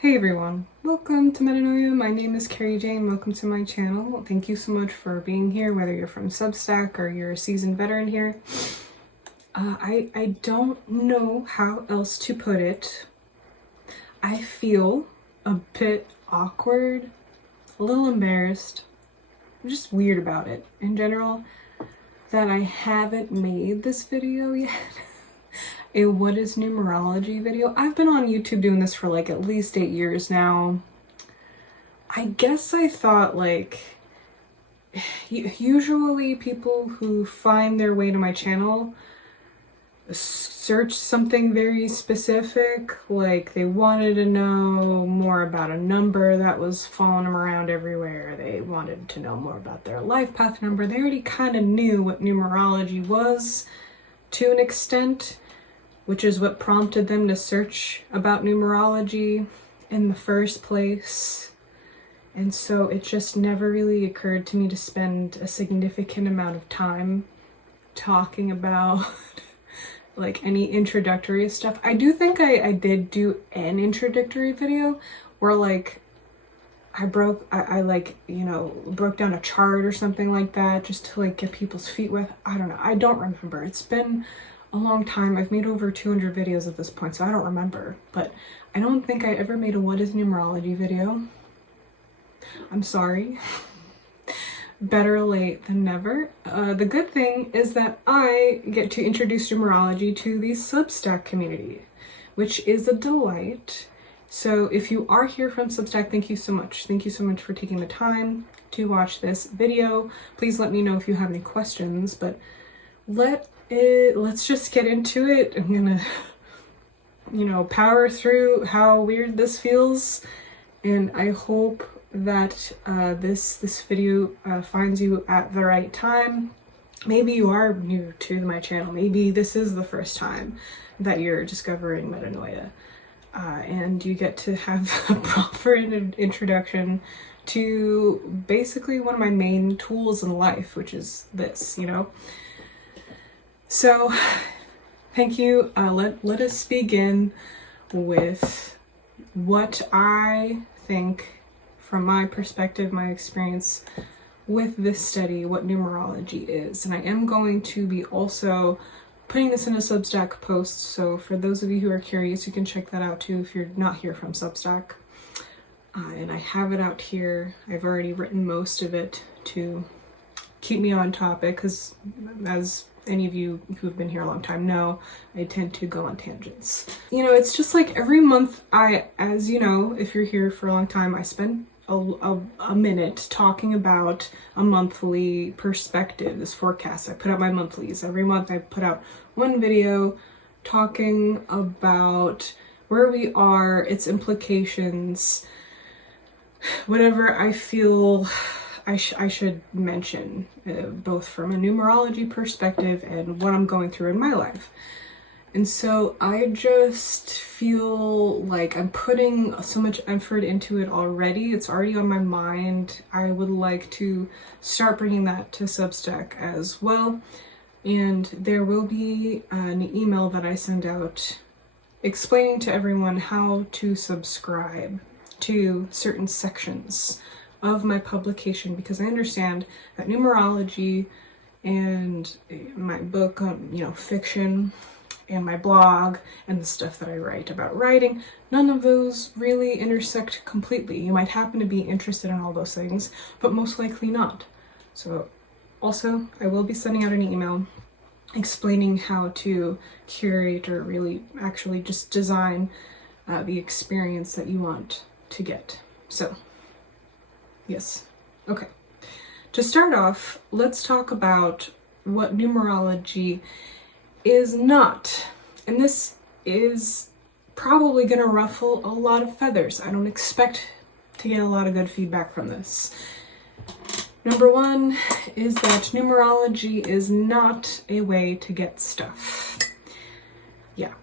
Hey everyone, welcome to Metanoia. My name is Carrie Jane. Welcome to my channel. Thank you so much for being here, whether you're from Substack or you're a seasoned veteran here. I don't know how else to put it. I feel a bit awkward, a little embarrassed, just weird about it in general, that I haven't made this video yet. A what is numerology video. I've been on YouTube doing this for like at least 8 years now. I guess I thought usually people who find their way to my channel search something very specific, like they wanted to know more about a number that was following them around everywhere. They wanted to know more about their life path number. They already kind of knew what numerology was to an extent, which is what prompted them to search about numerology in the first place. And so it just never really occurred to me to spend a significant amount of time talking about like any introductory stuff. I do think I did do an introductory video where like I broke down a chart or something like that just to like get people's feet wet. I don't know. I don't remember. It's been a long time. I've made over 200 videos at this point, so I don't remember. But I don't think I ever made a what is numerology video. I'm sorry. Better late than never. The good thing is that I get to introduce numerology to the Substack community, which is a delight. So if you are here from Substack, thank you so much. Thank you so much for taking the time to watch this video. Please let me know if you have any questions, but let's just get into it. I'm gonna, power through how weird this feels, and I hope that this video finds you at the right time. Maybe you are new to my channel. Maybe this is the first time that you're discovering Metanoia, and you get to have a proper introduction to basically one of my main tools in life, which is this, So, thank you. Let us begin with what I think, from my perspective, my experience with this study, what numerology is. And I am going to be also putting this in a Substack post, so for those of you who are curious, you can check that out too if you're not here from Substack. And I have it out here. I've already written most of it to keep me on topic, because as any of you who've been here a long time know, I tend to go on tangents. It's just like every month as you know, if you're here for a long time, I spend a minute talking about a monthly perspective, this forecast. I put out my monthlies. Every month I put out one video talking about where we are, its implications, whatever I feel I should mention, both from a numerology perspective and what I'm going through in my life. And so I just feel like I'm putting so much effort into it already. It's already on my mind. I would like to start bringing that to Substack as well. And there will be an email that I send out explaining to everyone how to subscribe to certain sections of my publication, because I understand that numerology and my book, fiction, and my blog and the stuff that I write about writing, none of those really intersect completely. You might happen to be interested in all those things, but most likely not. So also, I will be sending out an email explaining how to curate or really actually just design the experience that you want to get. So yes. Okay. To start off, let's talk about what numerology is not. And this is probably going to ruffle a lot of feathers. I don't expect to get a lot of good feedback from this. Number one is that numerology is not a way to get stuff. Yeah.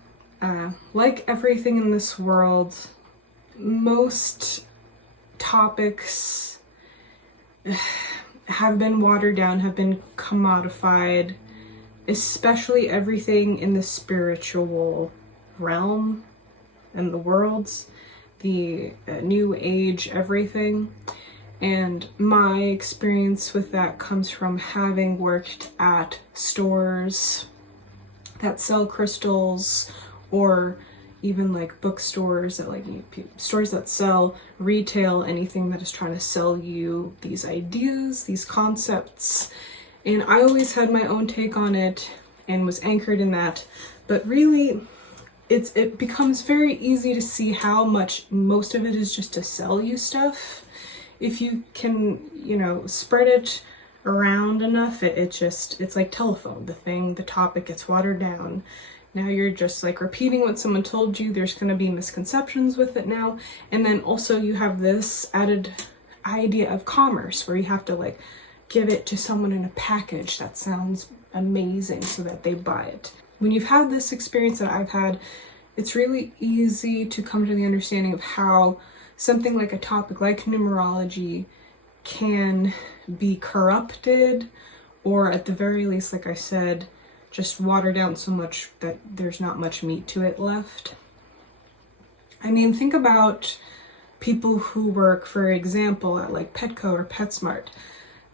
Like everything in this world, most topics have been watered down, have been commodified, especially everything in the spiritual realm and the worlds. the new age everything. And my experience with that comes from having worked at stores that sell crystals, or even like bookstores that stores that sell retail, anything that is trying to sell you these ideas, these concepts. And I always had my own take on it and was anchored in that. But really, it becomes very easy to see how much most of it is just to sell you stuff. If you can, spread it around enough, it's like telephone. The topic gets watered down. Now you're just like repeating what someone told you. There's going to be misconceptions with it now. And then also you have this added idea of commerce where you have to like give it to someone in a package that sounds amazing so that they buy it. When you've had this experience that I've had, it's really easy to come to the understanding of how something like a topic like numerology can be corrupted, or at the very least, like I said, just watered down so much that there's not much meat to it left. I mean, think about people who work, for example, at like Petco or PetSmart.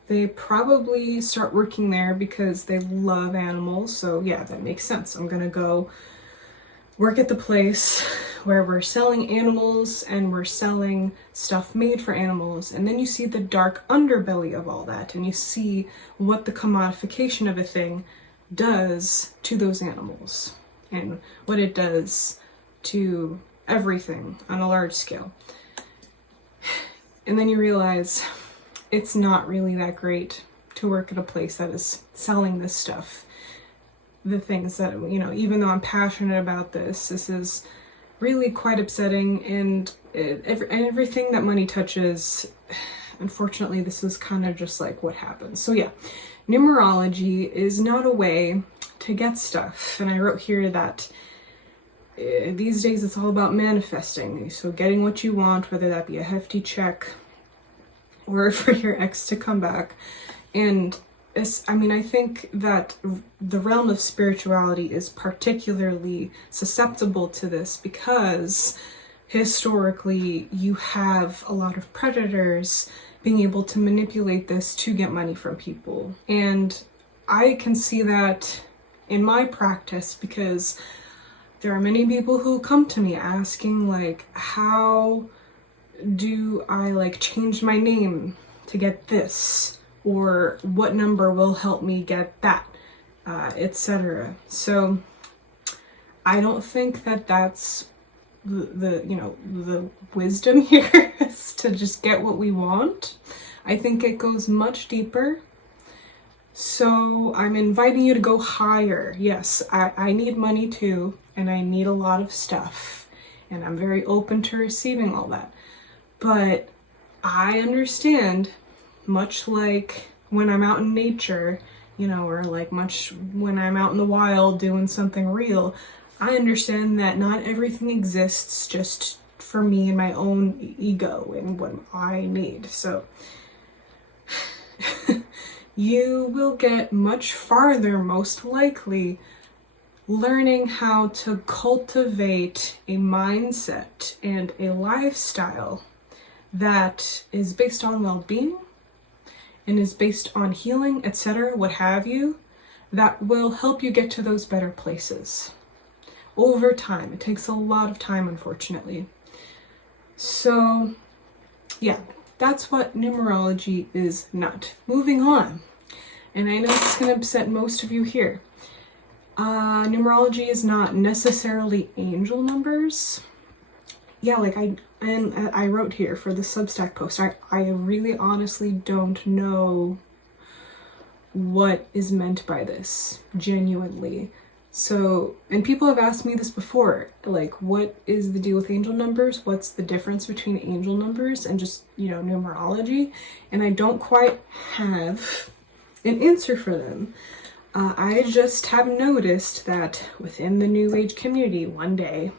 They probably start working there because they love animals. So yeah, that makes sense. I'm gonna go work at the place where we're selling animals and we're selling stuff made for animals. And then you see the dark underbelly of all that, and you see what the commodification of a thing does to those animals and what it does to everything on a large scale. And then you realize it's not really that great to work at a place that is selling this stuff. The things that, even though I'm passionate about this is really quite upsetting, and everything that money touches, unfortunately, this is kind of just like what happens. So yeah, numerology is not a way to get stuff. And I wrote here that these days it's all about manifesting. So getting what you want, whether that be a hefty check or for your ex to come back. And I think that the realm of spirituality is particularly susceptible to this because historically you have a lot of predators being able to manipulate this to get money from people. And I can see that in my practice because there are many people who come to me asking like, how do I like change my name to get this? Or what number will help me get that, etc. So I don't think that that's the wisdom here is to just get what we want. I think it goes much deeper. So I'm inviting you to go higher. Yes, I need money too, and I need a lot of stuff, and I'm very open to receiving all that. But I understand, much like when I'm out in nature, or like much when I'm out in the wild doing something real, I understand that not everything exists just for me and my own ego and what I need. So you will get much farther, most likely, learning how to cultivate a mindset and a lifestyle that is based on well-being and is based on healing, etc., what have you, that will help you get to those better places over time. It takes a lot of time, unfortunately. So yeah, that's what numerology is not. Moving on, and I know this is going to upset most of you here. Numerology is not necessarily angel numbers. Yeah, like I wrote here for the Substack post, I really honestly don't know what is meant by this, genuinely. So, and people have asked me this before, like, what is the deal with angel numbers? What's the difference between angel numbers and just, numerology? And I don't quite have an answer for them. I just have noticed that within the New Age community one day,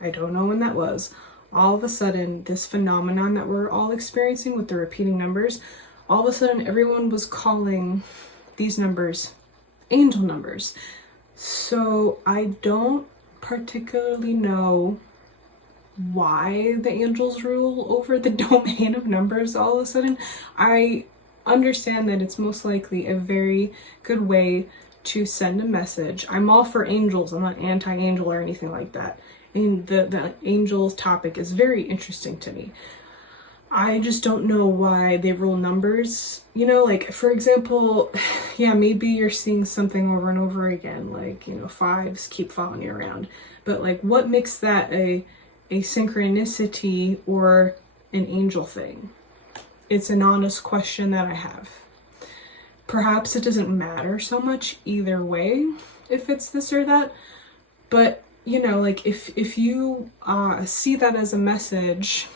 I don't know when that was, all of a sudden this phenomenon that we're all experiencing with the repeating numbers, all of a sudden everyone was calling these numbers angel numbers. So I don't particularly know why the angels rule over the domain of numbers all of a sudden. I understand that it's most likely a very good way to send a message. I'm all for angels. I'm not anti-angel or anything like that. And the angels topic is very interesting to me. I just don't know why they rule numbers. You know, like, for example, yeah, maybe you're seeing something over and over again, like, you know, fives keep following you around. But, like, what makes that a synchronicity or an angel thing? It's an honest question that I have. Perhaps it doesn't matter so much either way if it's this or that, but, you know, like, if you see that as a message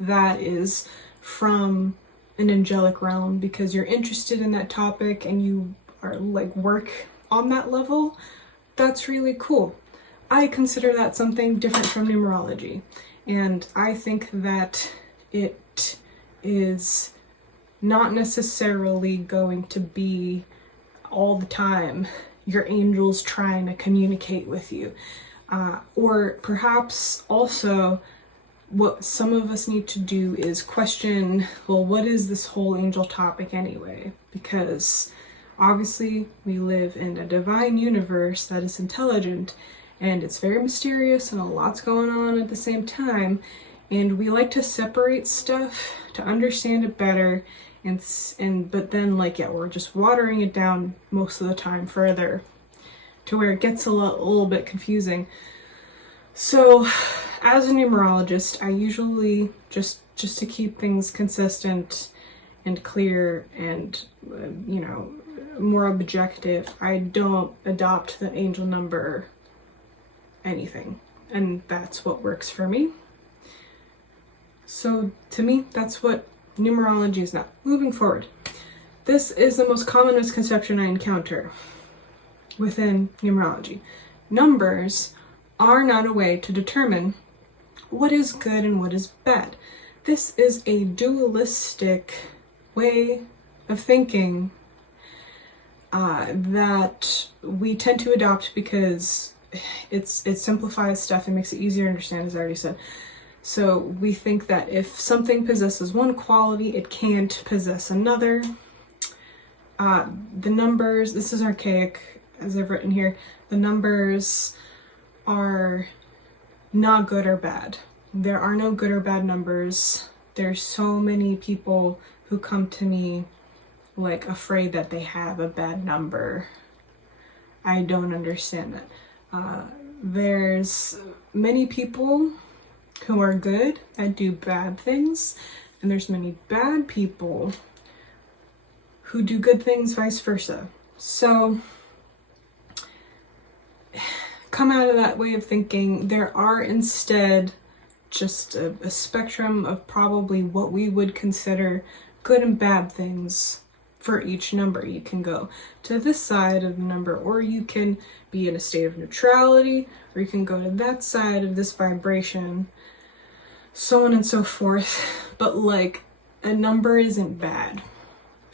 that is from an angelic realm because you're interested in that topic and you are like work on that level, that's really cool. I consider that something different from numerology, and I think that it is not necessarily going to be all the time your angels trying to communicate with you, or perhaps also what some of us need to do is question, well, what is this whole angel topic anyway? Because obviously we live in a divine universe that is intelligent, and it's very mysterious and a lot's going on at the same time, and we like to separate stuff to understand it better, but then, like, yeah, we're just watering it down most of the time further to where it gets a little bit confusing. So as a numerologist, I usually just to keep things consistent and clear and you know, more objective, I don't adopt the angel number anything, and that's what works for me. So to me, that's what numerology is now. Moving forward, this is the most common misconception I encounter within numerology. Numbers are not a way to determine what is good and what is bad. This is a dualistic way of thinking that we tend to adopt because it simplifies stuff and makes it easier to understand, as I already said. So we think that if something possesses one quality, it can't possess another. The numbers, this is archaic, as I've written here, the numbers are not good or bad. There are no good or bad numbers. There's so many people who come to me like afraid that they have a bad number. I don't understand that. There's many people who are good and do bad things, and there's many bad people who do good things, vice versa. So come out of that way of thinking. There are instead just a spectrum of probably what we would consider good and bad things for each number. You can go to this side of the number, or you can be in a state of neutrality, or you can go to that side of this vibration, so on and so forth. But like, a number isn't bad.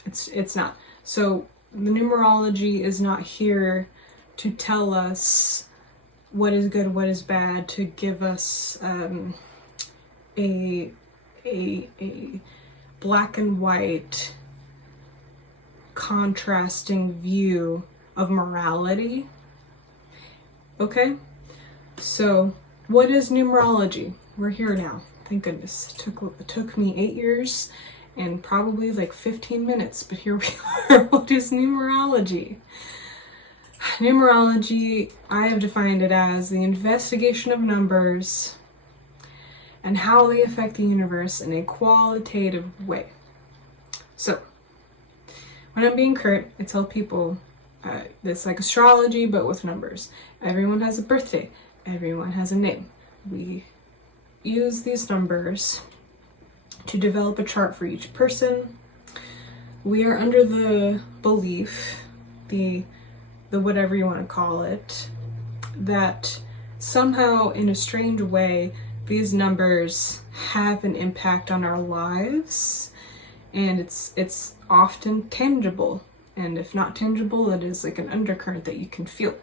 It's not. So the numerology is not here to tell us what is good, what is bad, to give us a black and white contrasting view of morality. Okay? So what is numerology? We're here now. Thank goodness. It took me 8 years and probably like 15 minutes, but here we are. What is numerology? Numerology, I have defined it as the investigation of numbers and how they affect the universe in a qualitative way. So, when I'm being curt, I tell people it's like astrology, but with numbers. Everyone has a birthday. Everyone has a name. We use these numbers to develop a chart for each person. We are under the belief, the whatever you want to call it, that somehow in a strange way these numbers have an impact on our lives, and it's often tangible, and if not tangible, it is like an undercurrent that you can feel.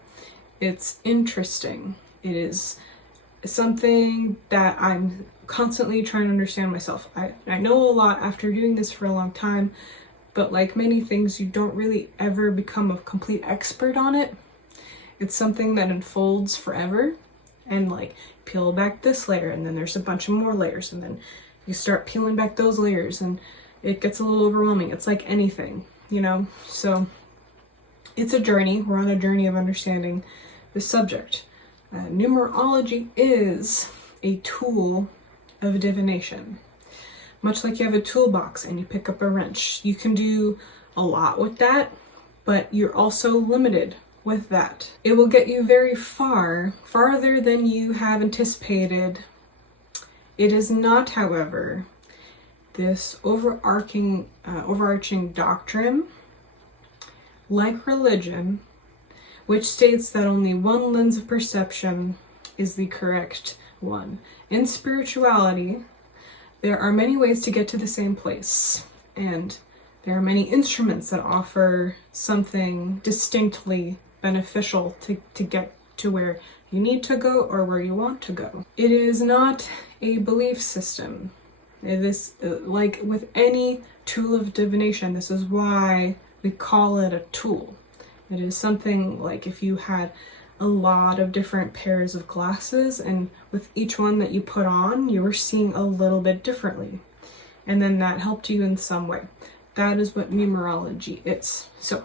It's interesting. It is something that I'm constantly trying to understand myself. I know a lot after doing this for a long time, but like many things, you don't really ever become a complete expert on it. It's something that unfolds forever, and like peel back this layer, and then there's a bunch of more layers, and then you start peeling back those layers, and it gets a little overwhelming. It's like anything, you know? So it's a journey. We're on a journey of understanding the subject. Numerology is a tool of divination. Much like you have a toolbox and you pick up a wrench. You can do a lot with that, but you're also limited with that. It will get you very far, farther than you have anticipated. It is not, however, this overarching doctrine, like religion, which states that only one lens of perception is the correct one. In spirituality, there are many ways to get to the same place, and there are many instruments that offer something distinctly beneficial to get to where you need to go or where you want to go. It is not a belief system. It is like with any tool of divination. This is why we call it a tool. It is something like if you had a lot of different pairs of glasses, and with each one that you put on, you were seeing a little bit differently. And then that helped you in some way. That is what numerology is. So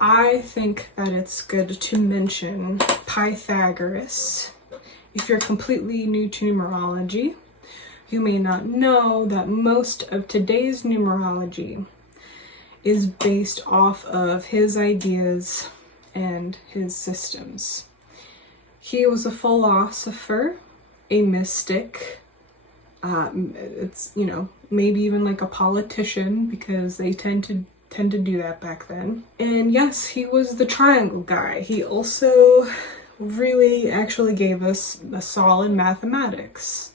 I think that it's good to mention Pythagoras. If you're completely new to numerology, you may not know that most of today's numerology is based off of his ideas and his systems. He was a philosopher, a mystic, it's, you know, maybe even like a politician, because they tend to do that back then. And yes, he was the triangle guy. He also really actually gave us a solid mathematics.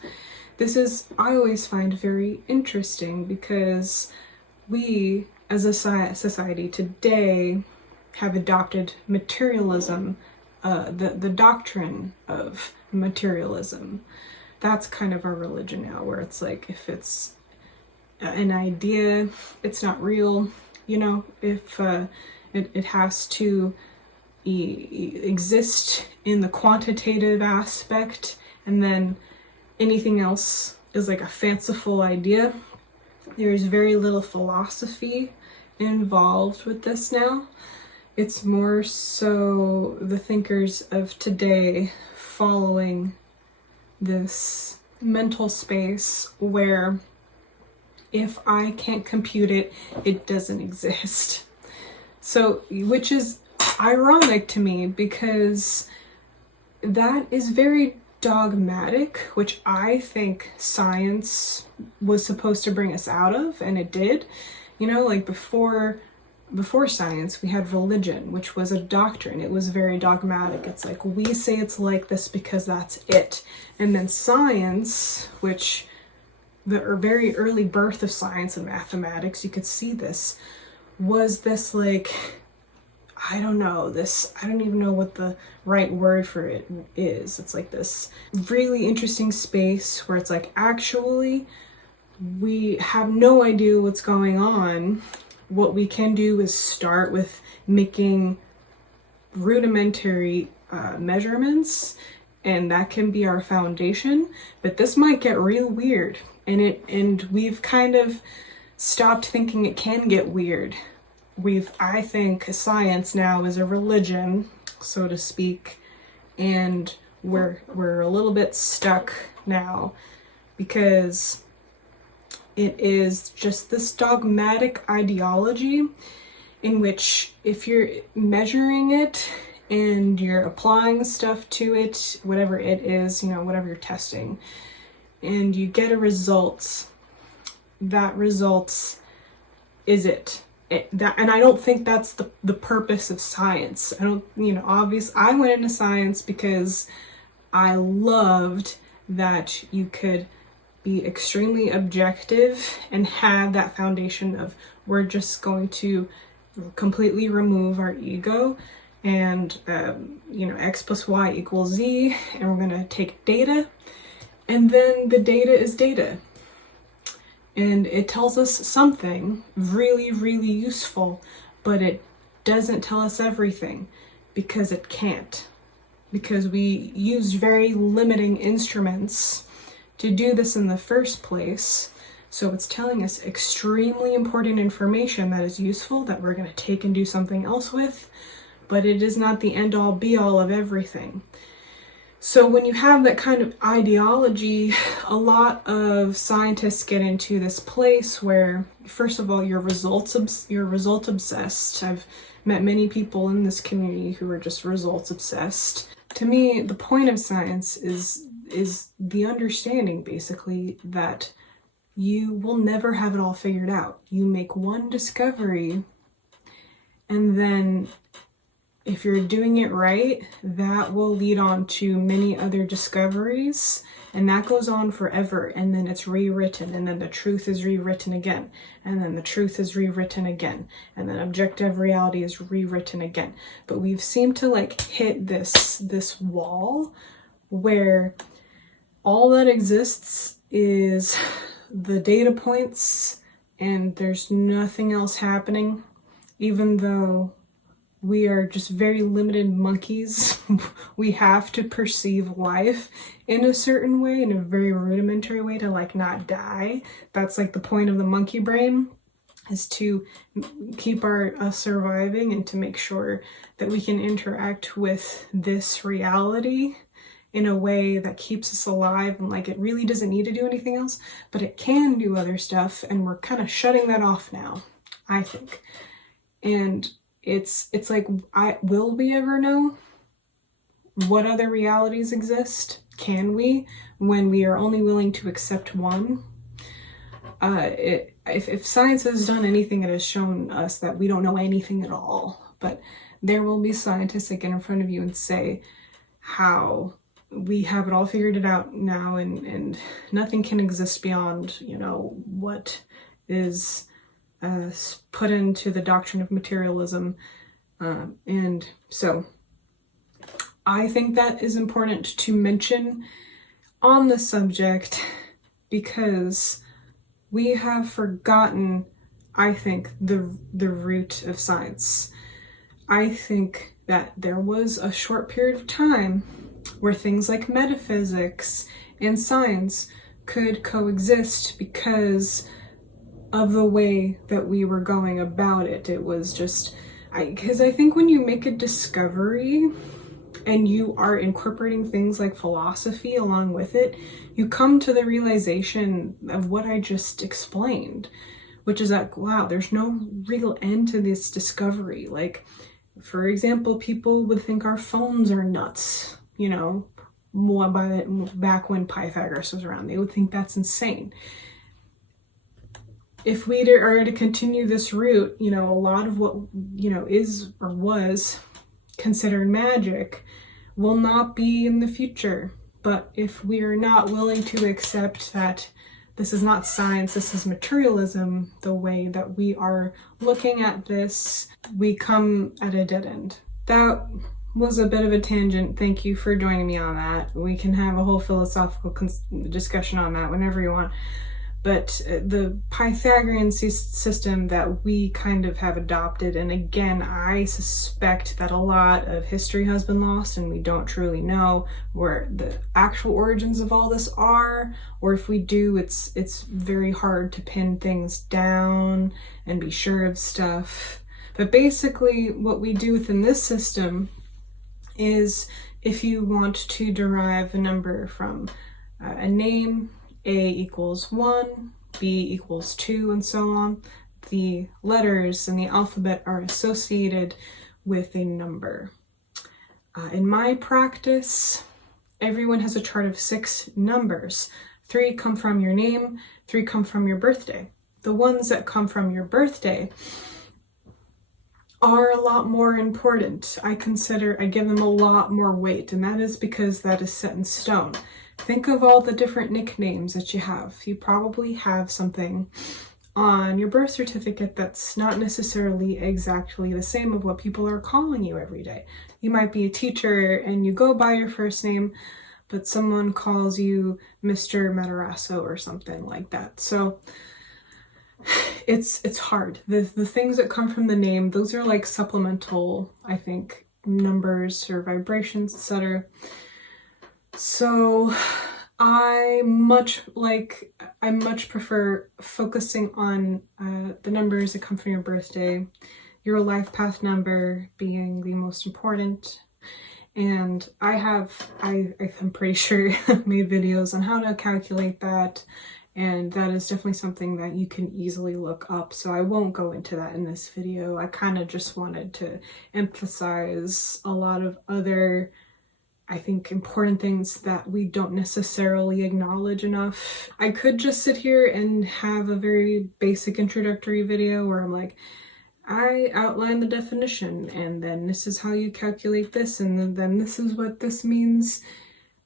This is, I always find very interesting, because we as a society today have adopted materialism, the doctrine of materialism. That's kind of our religion now, where it's like, if it's an idea, it's not real, you know, if it has to exist in the quantitative aspect, and then anything else is like a fanciful idea. There's very little philosophy involved with this now. It's more so the thinkers of today following this mental space where if I can't compute it, it doesn't exist. So, which is ironic to me, because that is very dogmatic, which I think science was supposed to bring us out of, and it did. You know, like before science, we had religion, which was a doctrine. It was very dogmatic. It's like, we say it's like this because that's it. And then science, which the very early birth of science and mathematics, you could see this, was this like, I don't even know what the right word for it is. It's like this really interesting space where it's like, actually, we have no idea what's going on. What we can do is start with making rudimentary measurements, and that can be our foundation. But this might get real weird, and we've kind of stopped thinking it can get weird. I think science now is a religion, so to speak, and we're a little bit stuck now, because it is just this dogmatic ideology in which, if you're measuring it and you're applying stuff to it, whatever it is, you know, whatever you're testing, and you get a result, that result is it. And I don't think that's the purpose of science. I don't, you know, obviously I went into science because I loved that you could be extremely objective and have that foundation of, we're just going to completely remove our ego and x plus y equals z, and we're going to take data, and then the data is data, and it tells us something really, really useful, but it doesn't tell us everything, because it can't, because we use very limiting instruments to do this in the first place. So it's telling us extremely important information that is useful, that we're going to take and do something else with, but it is not the end all be all of everything. So when you have that kind of ideology, a lot of scientists get into this place where, first of all, you're result obsessed. I've met many people in this community who are just results obsessed. To me, the point of science is the understanding, basically, that you will never have it all figured out. You make one discovery, and then if you're doing it right, that will lead on to many other discoveries, and that goes on forever, and then it's rewritten, and then the truth is rewritten again, and then the truth is rewritten again, and then objective reality is rewritten again. But we've seemed to hit this wall where all that exists is the data points, and there's nothing else happening, even though we are just very limited monkeys. We have to perceive life in a certain way, in a very rudimentary way, to not die. That's the point of the monkey brain, is to keep us surviving and to make sure that we can interact with this reality in a way that keeps us alive, and it really doesn't need to do anything else, but it can do other stuff, and we're kind of shutting that off now, I think. And it's will we ever know what other realities exist? Can we, when we are only willing to accept one? If science has done anything, it has shown us that we don't know anything at all, but there will be scientists that get in front of you and say how we have it all figured out now, and nothing can exist beyond, what is put into the doctrine of materialism. And so I think that is important to mention on the subject, because we have forgotten, I think, the root of science. I think that there was a short period of time where things like metaphysics and science could coexist because of the way that we were going about it. It was just, because I think when you make a discovery and you are incorporating things like philosophy along with it, you come to the realization of what I just explained, which is that, wow, there's no real end to this discovery. For example, people would think our phones are nuts, back when Pythagoras was around. They would think that's insane. If we are to continue this route, a lot of what, is or was considered magic will not be in the future. But if we are not willing to accept that this is not science, this is materialism, the way that we are looking at this, we come at a dead end. That was a bit of a tangent. Thank you for joining me on that. We can have a whole philosophical discussion on that whenever you want. But the Pythagorean system that we kind of have adopted, and again, I suspect that a lot of history has been lost and we don't truly know where the actual origins of all this are, or if we do, it's very hard to pin things down and be sure of stuff. But basically what we do within this system is, if you want to derive a number from a name, A equals 1, B equals 2, and so on, the letters in the alphabet are associated with a number. In my practice, everyone has a chart of 6 numbers. 3 come from your name, 3 come from your birthday. The ones that come from your birthday are a lot more important. I give them a lot more weight, and that is because that is set in stone. Think of all the different nicknames that you have. You probably have something on your birth certificate that's not necessarily exactly the same of what people are calling you every day. You might be a teacher and you go by your first name, but someone calls you Mr. Matarasso or something like that. So it's hard. The things that come from the name, those are like supplemental, I think, numbers or vibrations, etc. So I much prefer focusing on the numbers that come from your birthday, your life path number being the most important. And I'm pretty sure made videos on how to calculate that, and that is definitely something that you can easily look up, so I won't go into that in this video. I kind of just wanted to emphasize a lot of other, I think, important things that we don't necessarily acknowledge enough. I could just sit here and have a very basic introductory video where I'm like, I outline the definition, and then this is how you calculate this, and then this is what this means.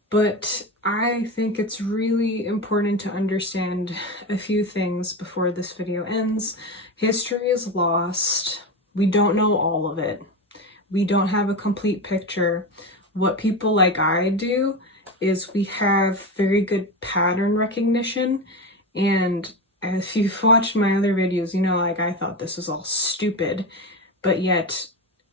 But I think it's really important to understand a few things before this video ends. History is lost. We don't know all of it. We don't have a complete picture. What people like I do is we have very good pattern recognition, and if you've watched my other videos, you know, like, I thought this was all stupid, but yet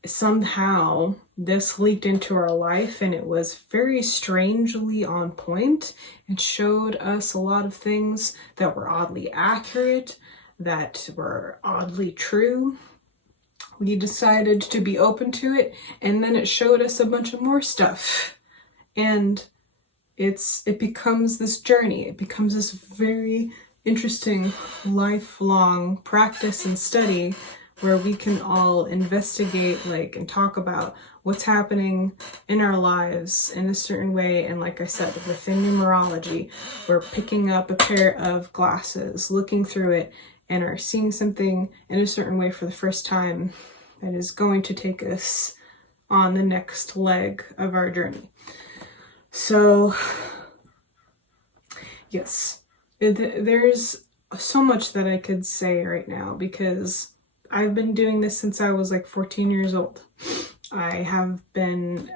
somehow this leaked into our life and it was very strangely on point. It showed us a lot of things that were oddly accurate, that were oddly true. We decided to be open to it, and then it showed us a bunch of more stuff. And it becomes this journey. It becomes this very interesting lifelong practice and study where we can all investigate, like, and talk about what's happening in our lives in a certain way. And like I said, within numerology, we're picking up a pair of glasses, looking through it, and are seeing something in a certain way for the first time that is going to take us on the next leg of our journey. So yes, there's so much that I could say right now, because I've been doing this since I was like 14 years old. I have been,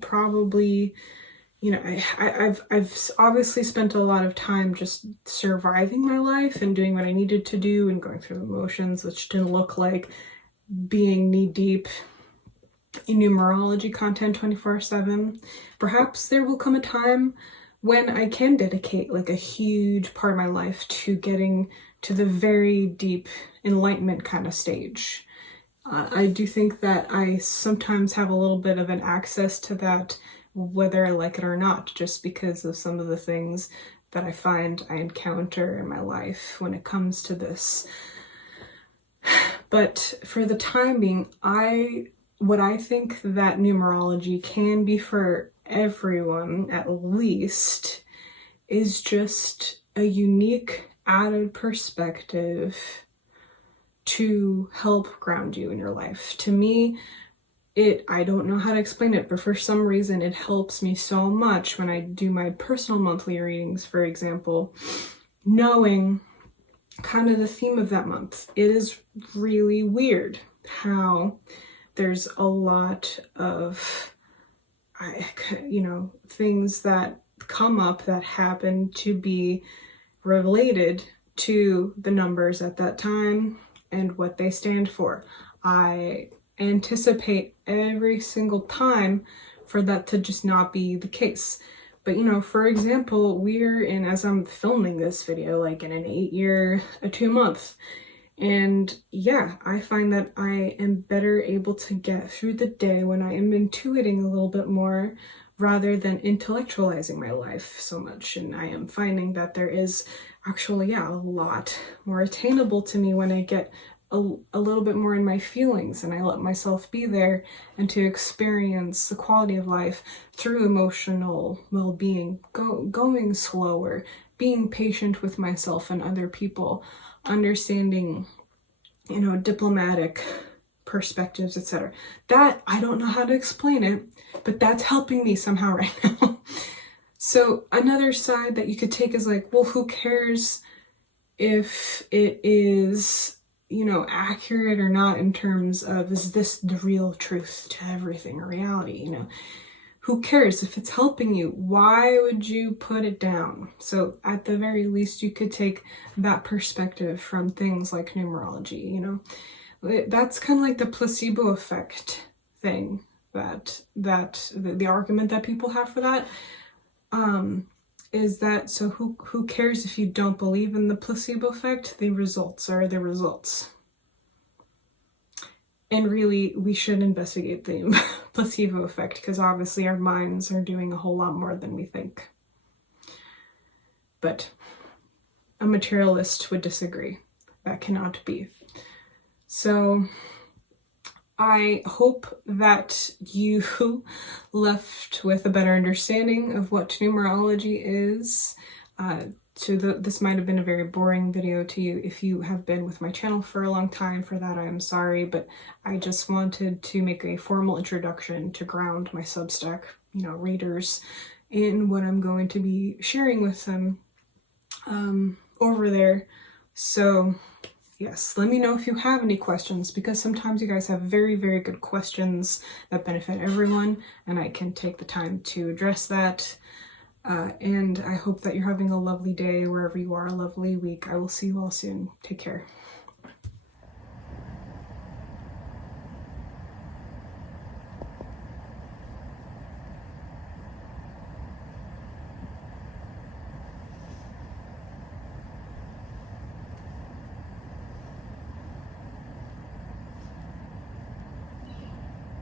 probably, I've obviously spent a lot of time just surviving my life and doing what I needed to do and going through the motions, which didn't look like being knee deep in numerology content 24/7. Perhaps there will come a time when I can dedicate like a huge part of my life to getting to the very deep enlightenment kind of stage. I do think that I sometimes have a little bit of an access to that, whether I like it or not, just because of some of the things that I find I encounter in my life when it comes to this. But for the time being, what I think that numerology can be for everyone, at least, is just a unique added perspective to help ground you in your life. To me, I don't know how to explain it, but for some reason it helps me so much when I do my personal monthly readings, for example, knowing kind of the theme of that month. It is really weird how there's a lot of things that come up that happen to be related to the numbers at that time and what they stand for. I anticipate every single time for that to just not be the case. But for example, we're in, as I'm filming this video, like in an 8-year, a 2-month. And yeah, I find that I am better able to get through the day when I am intuiting a little bit more rather than intellectualizing my life so much. And I am finding that there is actually, a lot more attainable to me when I get a little bit more in my feelings and I let myself be there and to experience the quality of life through emotional well-being, going slower, being patient with myself and other people, understanding, diplomatic perspectives, etc. That, I don't know how to explain it, but that's helping me somehow right now. So another side that you could take is like, well, who cares if it is, accurate or not in terms of, is this the real truth to everything or reality? Who cares? If it's helping you, why would you put it down? So at the very least, you could take that perspective from things like numerology. That's kind of like the placebo effect thing, that the argument that people have for that, is that, so who cares if you don't believe in the placebo effect? The results are the results. And really, we should investigate the placebo effect, because obviously our minds are doing a whole lot more than we think. But a materialist would disagree. That cannot be. So I hope that you left with a better understanding of what numerology is. This might have been a very boring video to you if you have been with my channel for a long time. For that, I am sorry, but I just wanted to make a formal introduction to ground my Substack, readers in what I'm going to be sharing with them over there. So yes, let me know if you have any questions, because sometimes you guys have very, very good questions that benefit everyone, and I can take the time to address that. And I hope that you're having a lovely day wherever you are, a lovely week. I will see you all soon. Take care.